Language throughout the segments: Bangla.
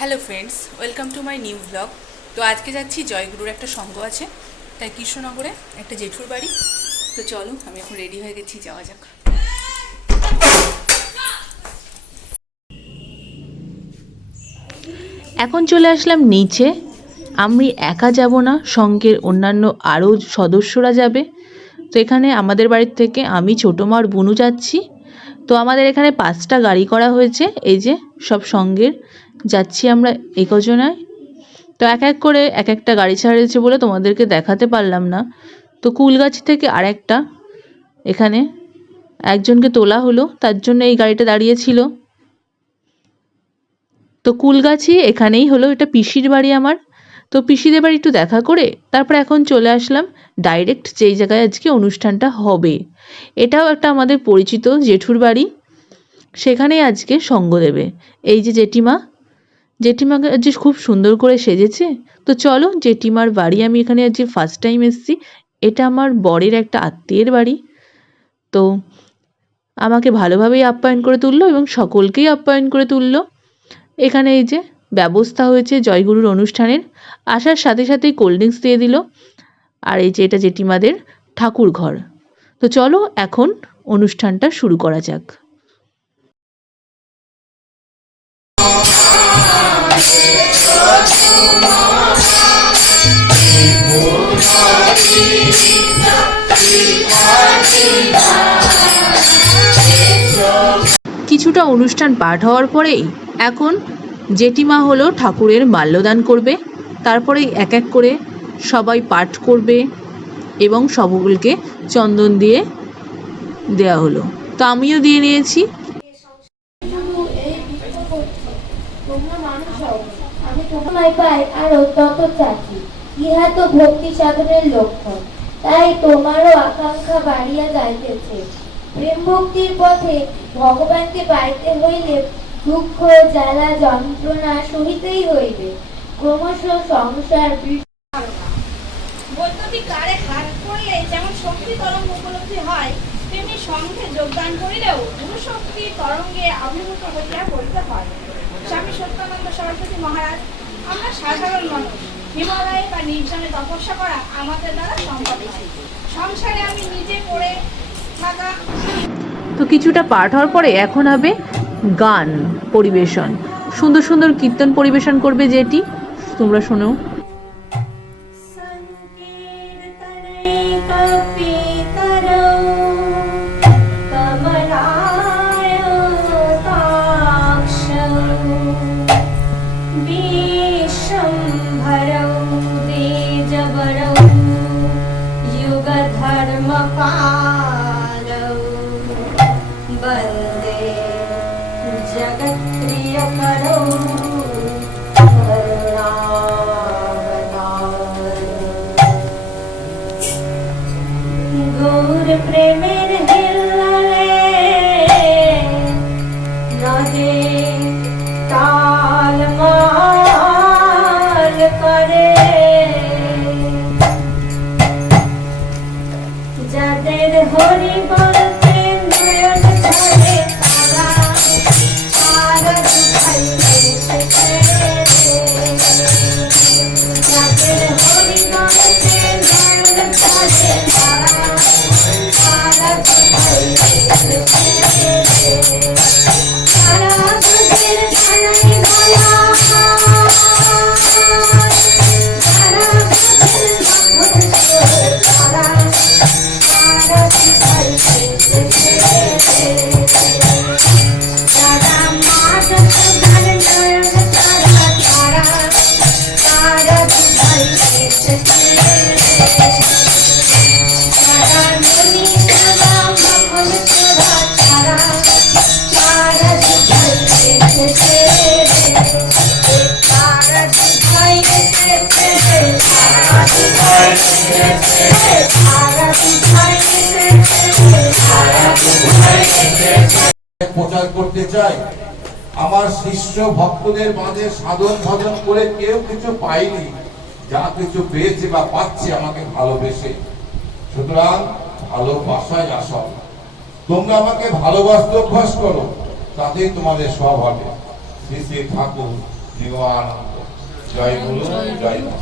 Hello friends, welcome to my new blog. তো আজকে যাচ্ছি জয়গুরুর একটা সঙ্গ আছে, তাই কৃষ্ণনগরে একটা জেঠুর বাড়ি। তো চলো, আমি এখন রেডি হয়ে গেছি, যাওয়া যাক। এখন চলে আসলাম নিচে। আমি একা যাব না, সঙ্গের অন্যান্য আরও সদস্যরা যাবে। তো এখানে আমাদের বাড়ির থেকে আমি, ছোটো মা আর বুনু যাচ্ছি। তো আমাদের এখানে 5টা গাড়ি করা হয়েছে, এই যে সব সঙ্গের যাচ্ছি আমরা এই কজনায়। তো এক এক করে এক একটা গাড়ি ছাড়িয়েছে বলে তোমাদেরকে দেখাতে পারলাম না। তো কুলগাছি থেকে আরেকটা এখানে একজনকে তোলা হলো, তার জন্য এই গাড়িটা দাঁড়িয়েছিল। তো কুলগাছি এখানেই হলো, এটা পিসির বাড়ি আমার। তো পিসিদের বাড়ি একটু দেখা করে তারপর এখন চলে আসলাম ডাইরেক্ট যেই জায়গায় আজকে অনুষ্ঠানটা হবে। এটাও একটা আমাদের পরিচিত জেঠুর বাড়ি, সেখানেই আজকে সঙ্গ দেবে। এই যে জেঠিমাকে আজকে খুব সুন্দর করে সেজেছে। তো চলো, জেঠিমার বাড়ি আমি এখানে আজকে ফার্স্ট টাইম এসেছি। এটা আমার বরের একটা আত্মীয়ের বাড়ি। তো আমাকে ভালোভাবেই আপ্যায়ন করে তুললো এবং সকলকেই আপ্যায়ন করে তুললো। এখানে এই যে ব্যবস্থা হয়েছে জয়গুরুর অনুষ্ঠানের, আসার সাথে সাথেই কোল্ড ড্রিঙ্কস দিয়ে দিল। আর এই যে এটা জেঠিমাদের ঠাকুর ঘর। তো চলো এখন অনুষ্ঠানটা শুরু করা যাক। কিছুটা অনুষ্ঠান পাঠ হওয়ার পরেই এখন জেঠিমা হলো ঠাকুরের মাল্যদান করবে। তারপরে এক এক করে সবাই পাঠ করবে এবং সকলকে চন্দন দিয়ে দেয়া হলো। তো আমিও দিয়ে নিয়েছি। আমি তোমায় পাই আরো তত চাচ্ছি, ইহা তো ভক্তি সাধনের লক্ষণ। তাই তোমারও আকাঙ্ক্ষা বাড়িয়া যাইতেছে। প্রেম ভক্তির পথে ভগবানকে পাইতে হইলে দুঃখ জ্বালা যন্ত্রণা সহিতেই হইবে। ক্রমশ সংসার বৈদ্যুতিক তারে হাত করলে যেমন শক্তি তরঙ্গ উপলব্ধি হয়, তেমনি সঙ্গে যোগদান করিলেও গুরুশক্তি তরঙ্গে আবির্ভূত হইয়া পড়িতে হয়। স্বামী সত্যানন্দ সরস্বতী মহারাজ, আমরা সাধারণ মানুষ, হিমালয়ে বা নির্জনে তপস্যা করা আমাদের দ্বারা সম্ভব নয়। সংসারে আমি নিজে পড়ে থাকা। তো কিছুটা পাঠ হওয়ার পরে এখন হবে গান পরিবেশন। সুন্দর সুন্দর কীর্তন পরিবেশন করবে যেটি তোমরা শোনো। প্রেমের হিল্লারে নদে তালমাল করে, যাদের হরি বলতে নয়ন ঝরে তারা তারা দুখাইতে, যাদের হরি বলতে নয়ন ঝরে তারা তারা দুখাইতে, তারা বুঝের ধানাই গলা, তারা বুঝের মাখন তারা তারা দুখাইতে, তারা মাঠ সুধার নয়ন তারা তারা তারা দুখাইতে, তারা মনি তারা মাখন তারা তারা তারা দুখাইতে, তারা দুখাইতে, তারা দুখাইতে, তারা প্রচার করতে চাই। আমার শিষ্য ভক্তদের মাঝে সাধন ভজন করে কেউ কিছু পাইনি, যা কিছু পেয়েছে বা পাচ্ছে আমাকে ভালোবেসে। সুতরাং ভালোবাসায় আসল। তোমরা আমাকে ভালোবাসতে অভ্যাস করো, তাতেই তোমাদের সব হবে। শ্রী শ্রী ঠাকুর জীবনানন্দ। জয় গুরু, জয় মা।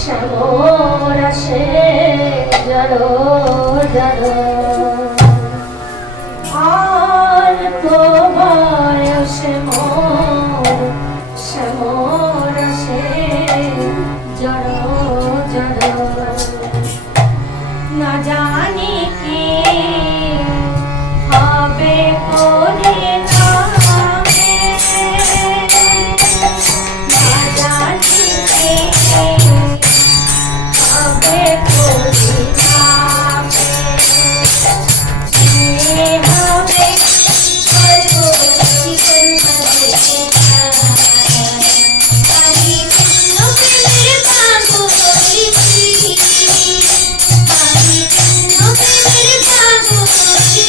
শ্যামরাশে জড়ো জড়ো আর তো বয়সে মোর শ্যামরাশে জড়ো জড়ো না জানি কি হবে পরিণামে না জানি কি হবে পরিণামে হবে সর্বশী আমি নবীর ভাগবতী আমি নবীর ভাগবতী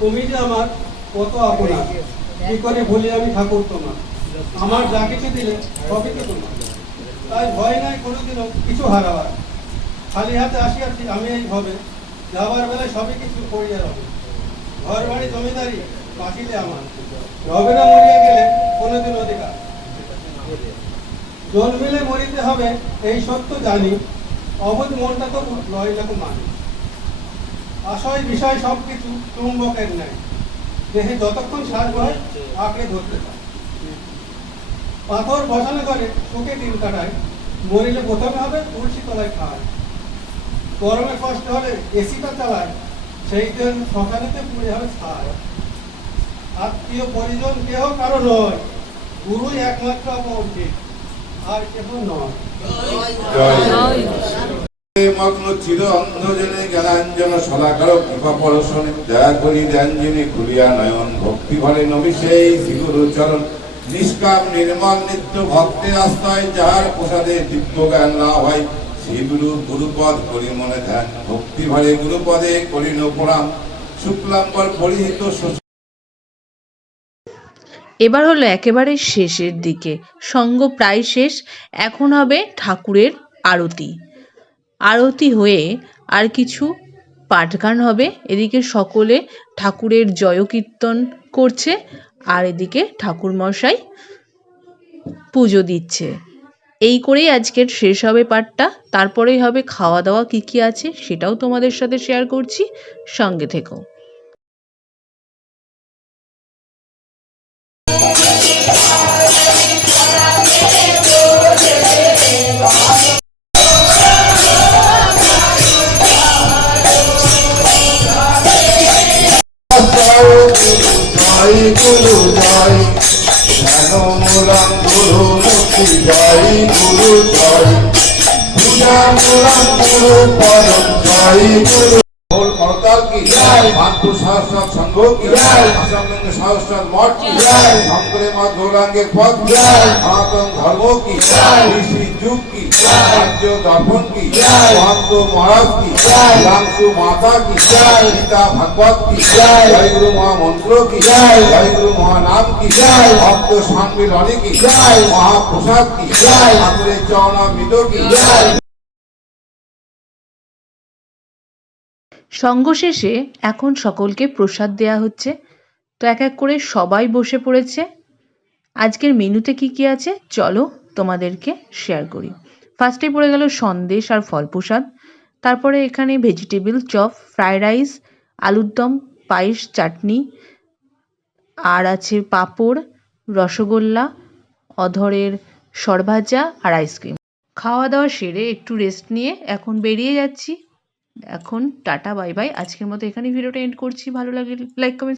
তুমি যে আমার কত আপনা, কি করে ভুলি আমি ঠাকুর তোমার। আমার যা কিছু দিলে সবই তো তোমার, তাই ভয় নাই কোনোদিনও কিছু হারাবার। খালি হাতে আসিয়াছি আমি এই হবে, যাবার বেলায় সবই কিছু পড়িয়া রবে। ঘর বাড়ি জমিদারি বাঁচিলে আমার, রবে না মরিয়া গেলে কোনোদিন অধিকার। জন্মিলে মরিতে হবে এই সত্য জানি, অবধ মনটা তো লয় লাখ মানি। আশয় বিষয় সবকিছু চুম্বকের ন্যায়, দেহে যতক্ষণ শ্বাস হয় আঁকড়ে ধরতে পারে। পাথর বসানো করে সুখে দিন কাটায়, মরিলে প্রথমে হবে তুলসী তলায় খায়। গরমে কষ্ট হলে এসিটা চালায়, সেই দিন শ্মশানেতে পুড়ে হবে ছায়। আত্মীয় পরিজন কেহ কারো নয়, গুরুই একমাত্র অপরিচিত, আর কেহ নয়। মগ্ন চির অন্ধজনে জ্ঞানাঞ্জন সদাকার কৃপা পরশনে দয়া করি জ্ঞানজনে খুলিয়া নয়ন ভক্তি ভরে নবী সেই শ্রীগুরু চরণ নিষ্কাম নির্মল নিত্য ভক্তের আস্থায় যাহার প্রসাদে দিব্য জ্ঞান লাভ হয় সেই গুরুপদ করি মনে ধ্যান ভক্তি ভরে গুরুপদে করিল প্রণাম শুক্লাম্বর পরিহিত। এবার হলো একেবারে শেষের দিকে, সঙ্গ প্রায় শেষ। এখন হবে ঠাকুরের আরতি। আরতি হয়ে আর কিছু পাঠগান হবে। এদিকে সকলে ঠাকুরের জয় কীর্তন করছে আর এদিকে ঠাকুরমশাই পুজো দিচ্ছে। এই করেই আজকের শেষ হবে পাঠটা। তারপরেই হবে খাওয়া দাওয়া, কি কি আছে সেটাও তোমাদের সাথে শেয়ার করছি, সঙ্গে থেকো। জয় গুরু জয়, ধ্যান মূলম গুরু মুক্তি জয় গুরু জয়, পূজা মূলম গুরু পরম জয় গুরু। बोल करताल की मानपुर सहस्र संघो की असंग सहस्र मठ की शंकरे माँ गौरांगे पद की सनातन धर्मों की ऋषि युग की राज्य दर्पण की महंत महाराज की रामसु माता की गीता भगवत की जय गुरु महामंत्र की जय गुरु महानाम की भक्त सम्मिलनी की महाप्रसाद की ठाकुरे चरणामृत की। সঙ্গ শেষে এখন সকলকে প্রসাদ দেয়া হচ্ছে। তো এক এক করে সবাই বসে পড়েছে। আজকের মেনুতে কি কি আছে চলো তোমাদেরকে শেয়ার করি। ফার্স্টে পড়ে গেল সন্দেশ আর ফল প্রসাদ। তারপরে এখানে ভেজিটেবল চপ, ফ্রাইড রাইস, আলুর দম, পায়েস, চাটনি, আর আছে পাঁপড়, রসগোল্লা, অধরের সরভাজা আর আইসক্রিম। খাওয়া দাওয়া সেরে একটু রেস্ট নিয়ে এখন বেরিয়ে যাচ্ছি। এখন টাটা বাই বাই। আজকের মতো এখানেই ভিডিওটা এন্ড করছি। ভালো লাগে লাইক কমেন্ট